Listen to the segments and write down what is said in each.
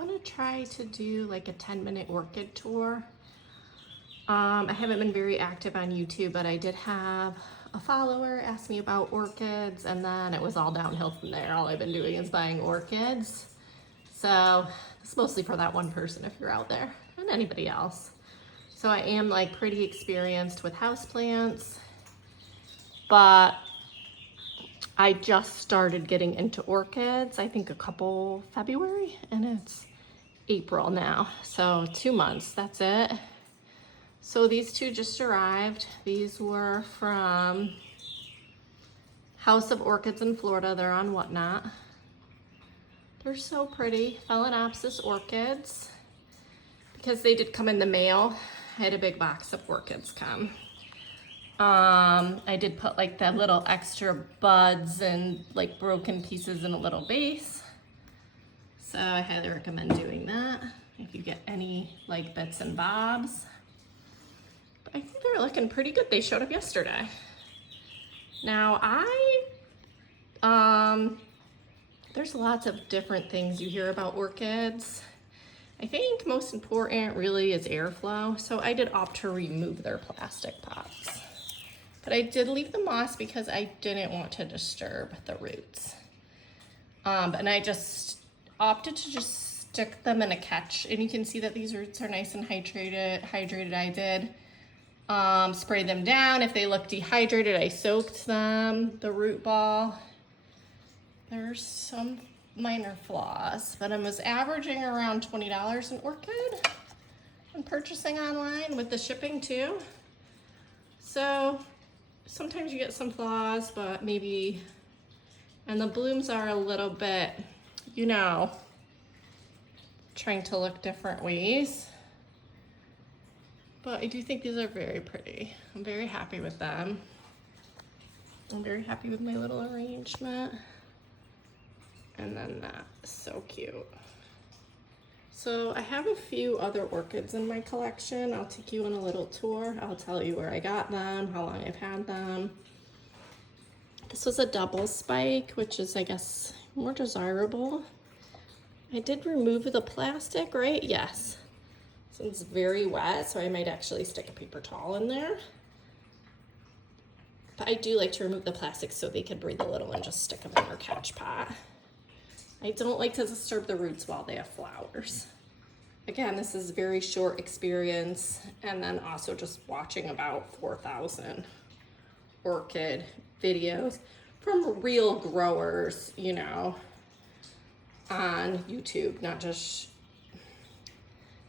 want to try to do like a 10-minute orchid tour. I haven't been very active on YouTube, but I did have a follower ask me about orchids, and then it was all downhill from there. All I've been doing is buying orchids. So it's mostly for that one person if you're out there, and anybody else. So I am like pretty experienced with houseplants, but I just started getting into orchids, I think a couple February, and it's April now. So 2 months, that's it. So these two just arrived. These were from House of Orchids in Florida. They're on Whatnot. They're so pretty, Phalaenopsis orchids. Because they did come in the mail, I had a big box of orchids come. I did put like the little extra buds and like broken pieces in a little vase. So I highly recommend doing that if you get any like bits and bobs. But I think they're looking pretty good. They showed up yesterday. Now there's lots of different things you hear about orchids. I think most important really is airflow. So I did opt to remove their plastic pots. But I did leave the moss because I didn't want to disturb the roots. And I just opted to just stick them in a catch. And you can see that these roots are nice and hydrated. I did spray them down. If they look dehydrated, I soaked them, the root ball. There's some minor flaws, but I was averaging around $20 an orchid when purchasing online with the shipping too. So sometimes you get some flaws, but maybe, and the blooms are a little bit, you know, trying to look different ways. But I do think these are very pretty. I'm very happy with them. I'm very happy with my little arrangement. And then that is so cute. So I have a few other orchids in my collection. I'll take you on a little tour. I'll tell you where I got them, how long I've had them. This was a double spike, which is, I guess, more desirable. I did remove the plastic, right? Yes. So it's very wet, so I might actually stick a paper towel in there. But I do like to remove the plastic so they could breathe a little and just stick them in their catch pot. I don't like to disturb the roots while they have flowers. Again, this is very short experience, and then also just watching about 4,000 orchid videos from real growers, you know, on YouTube, not just,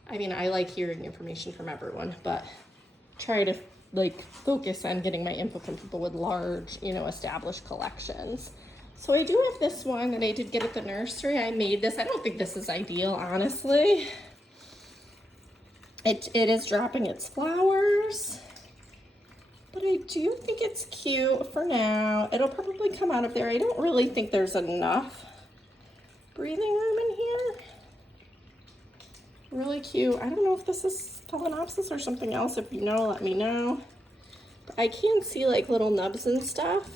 I mean, I like hearing information from everyone, but try to like focus on getting my info from people with large, you know, established collections. So I do have this one that I did get at the nursery. I made this. I don't think this is ideal, honestly. It is dropping its flowers, but I do think it's cute for now. It'll probably come out of there. I don't really think there's enough breathing room in here. Really cute. I don't know if this is Phalaenopsis or something else. If you know, let me know. But I can see like little nubs and stuff.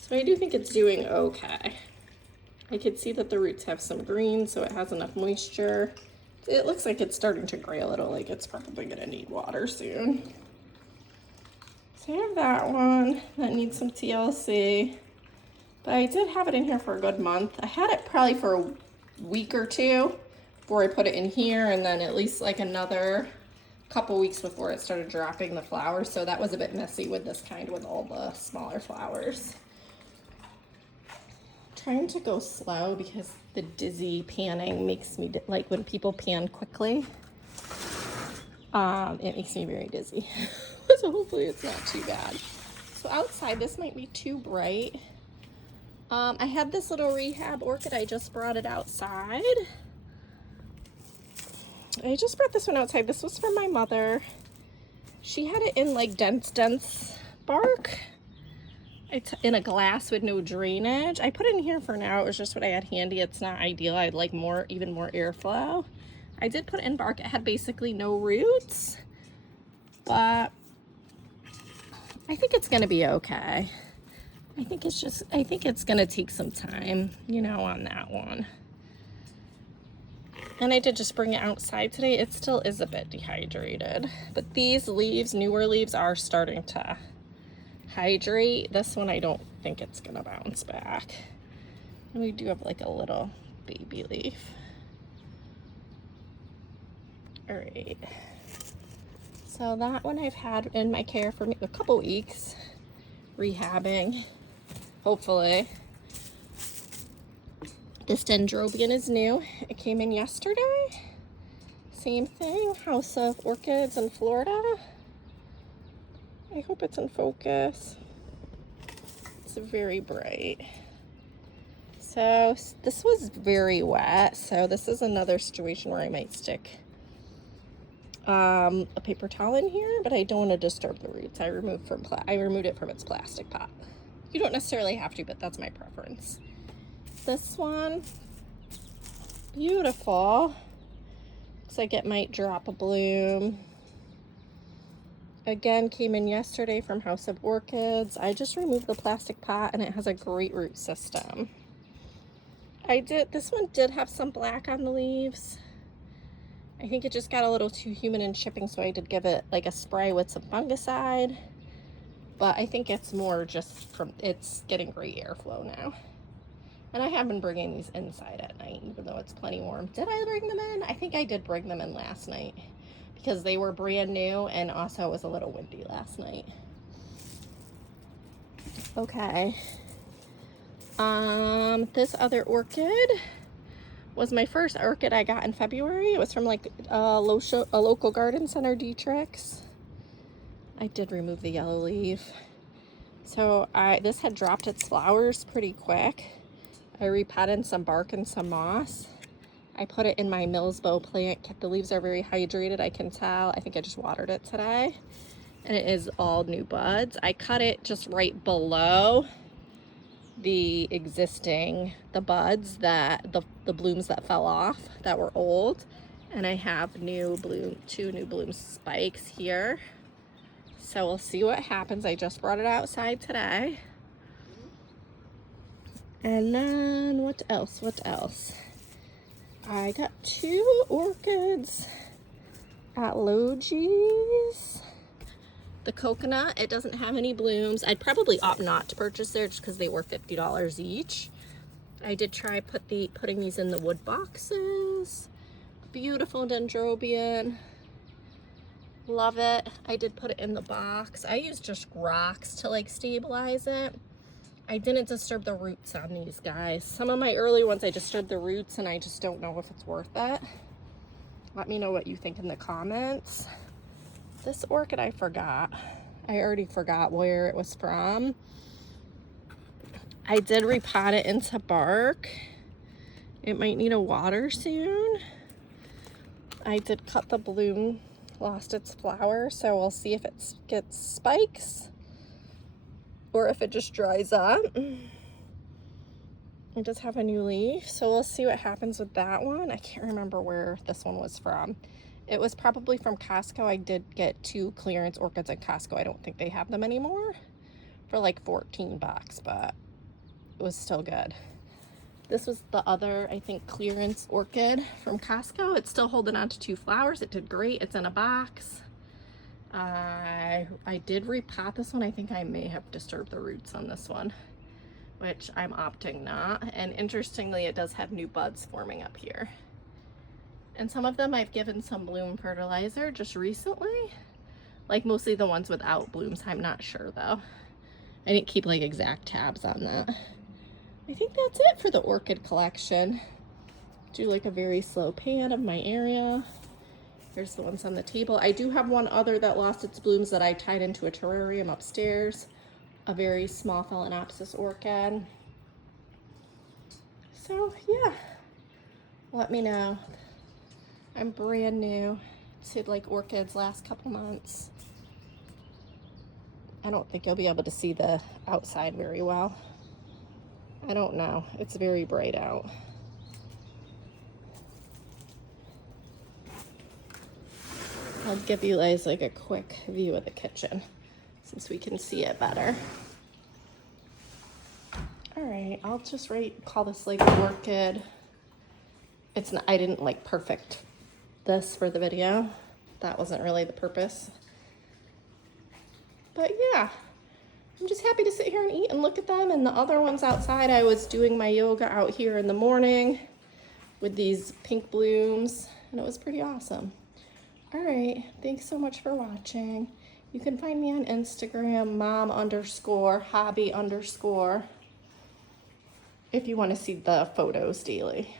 So I do think it's doing okay. I could see that the roots have some green, so it has enough moisture. It looks like it's starting to gray a little, like it's probably gonna need water soon. So I have that one that needs some TLC. But I did have it in here for a good month. I had it probably for a week or two before I put it in here, and then at least like another couple weeks before it started dropping the flowers. So that was a bit messy with this kind with all the smaller flowers. Trying to go slow because the dizzy panning makes me, like when people pan quickly, it makes me very dizzy. So hopefully it's not too bad. So outside, this might be too bright. I had this little rehab orchid. I just brought it outside. I just brought this one outside. This was from my mother. She had it in like dense bark. It's in a glass with no drainage. I put it in here for now. It was just what I had handy. It's not ideal. I'd like even more airflow. I did put it in bark. It had basically no roots, but I think it's gonna be okay. I think it's gonna take some time, you know, on that one. And I did just bring it outside today. It still is a bit dehydrated, but these leaves, newer leaves, are starting to hydrate. This one, I don't think it's gonna bounce back. And we do have like a little baby leaf. All right. So that one I've had in my care for a couple weeks, rehabbing, hopefully. This dendrobium is new. It came in yesterday. Same thing, House of Orchids in Florida. I hope it's in focus. It's very bright. So this was very wet. So this is another situation where I might stick a paper towel in here, but I don't want to disturb the roots. I removed it from its plastic pot. You don't necessarily have to, but that's my preference. This one, beautiful. Looks like it might drop a bloom. Again, came in yesterday from House of Orchids. I just removed the plastic pot and it has a great root system. This one did have some black on the leaves. I think it just got a little too humid in shipping, so I did give it like a spray with some fungicide. But I think it's more just from, it's getting great airflow now. And I have been bringing these inside at night, even though it's plenty warm. Did I bring them in? I think I did bring them in last night because they were brand new, and also it was a little windy last night. Okay. This other orchid was my first orchid I got in February. It was from like a local garden center, Dietrich's. I did remove the yellow leaf. So this had dropped its flowers pretty quick. I repotted some bark and some moss. I put it in my Millsbow plant. The leaves are very hydrated, I can tell. I think I just watered it today. And it is all new buds. I cut it just right below the buds that the blooms that fell off that were old, and I have two new bloom spikes here, so we'll see what happens. I just brought it outside today. And then what else I got 2 orchids at Logie's. The coconut, it doesn't have any blooms. I'd probably opt not to purchase there just because they were $50 each. I did try putting these in the wood boxes. Beautiful dendrobium. Love it. I did put it in the box. I used just rocks to like stabilize it. I didn't disturb the roots on these guys. Some of my early ones I disturbed the roots, and I just don't know if it's worth it. Let me know what you think in the comments. This orchid I forgot. I already forgot where it was from. I did repot it into bark. It might need a water soon. I did cut the bloom, lost its flower, so we'll see if it gets spikes or if it just dries up. It does have a new leaf, so we'll see what happens with that one. I can't remember where this one was from. It was probably from Costco. I did get 2 clearance orchids at Costco. I don't think they have them anymore, for like $14, but it was still good. This was the other, I think, clearance orchid from Costco. It's still holding on to 2 flowers. It did great. It's in a box. I did repot this one. I think I may have disturbed the roots on this one, which I'm opting not. And interestingly, it does have new buds forming up here. And some of them I've given some bloom fertilizer just recently, like mostly the ones without blooms. I'm not sure though. I didn't keep like exact tabs on that. I think that's it for the orchid collection. Do like a very slow pan of my area. Here's the ones on the table. I do have one other that lost its blooms that I tied into a terrarium upstairs. A very small Phalaenopsis orchid. So yeah, let me know. I'm brand new to like orchids last couple months. I don't think you'll be able to see the outside very well. I don't know. It's very bright out. I'll give you guys like a quick view of the kitchen since we can see it better. All right, I'll just call this like orchid I didn't like perfect this for the video. That wasn't really the purpose. But yeah, I'm just happy to sit here and eat and look at them. And the other ones outside, I was doing my yoga out here in the morning with these pink blooms, and it was pretty awesome. All right, thanks so much for watching. You can find me on Instagram, mom_hobby_, if you want to see the photos daily.